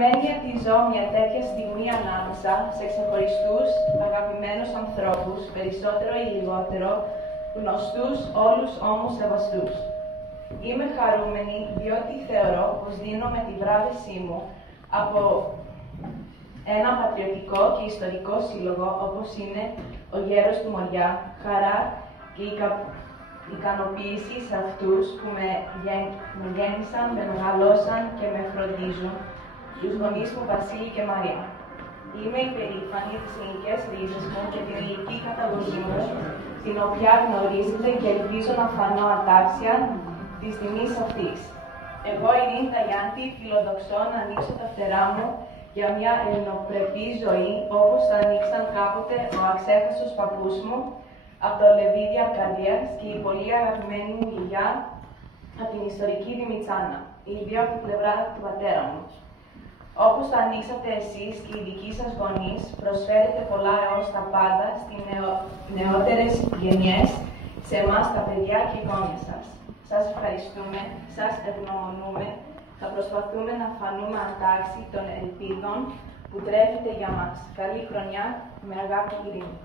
Μένει ότι ζω μια τέτοια στιγμή ανάμεσα σε ξεχωριστούς, αγαπημένους ανθρώπους, περισσότερο ή λιγότερο, γνωστούς, όλους όμως σεβαστούς. Είμαι χαρούμενη διότι θεωρώ πως δίνω με τη βράβευσή μου από ένα πατριωτικό και ιστορικό σύλλογο όπως είναι ο Γέρος του Μοριά, χαρά και ικανοποίηση σε αυτούς που με γέννησαν, με μεγαλώσαν και με φροντίζουν, τους γονείς μου Βασίλη και Μαρία. Είμαι υπερήφανη τις ελληνικές ρίζες μου και την ελληνική καταγωγή μου, την οποία γνωρίζετε και ελπίζω να φανώ ατάξια της τιμής αυτής. Εγώ, Ειρήνη Ταγιάντη, φιλοδοξώ να ανοίξω τα φτερά μου για μια ελληνοπρεπή ζωή, όπως θα ανοίξαν κάποτε ο αξέχαστος παππούς μου από το Λεβίδι Αρκαδίας και η πολύ αγαπημένη μου γιαγιά από την ιστορική Δημητσάνα, οι δύο από την πλευρά του πατέρα μου. Όπως το ανοίξατε εσείς και οι δικοί σας γονείς, προσφέρετε πολλά έως τα πάντα στις νεότερες γενιές, σε εμάς τα παιδιά και οι γόνια σας. Σας ευχαριστούμε, σας ευγνωμονούμε, θα προσπαθούμε να φανούμε ατάξιοι των ελπίδων που τρέφετε για μας. Καλή χρονιά, με αγάπη, Ειρήνη.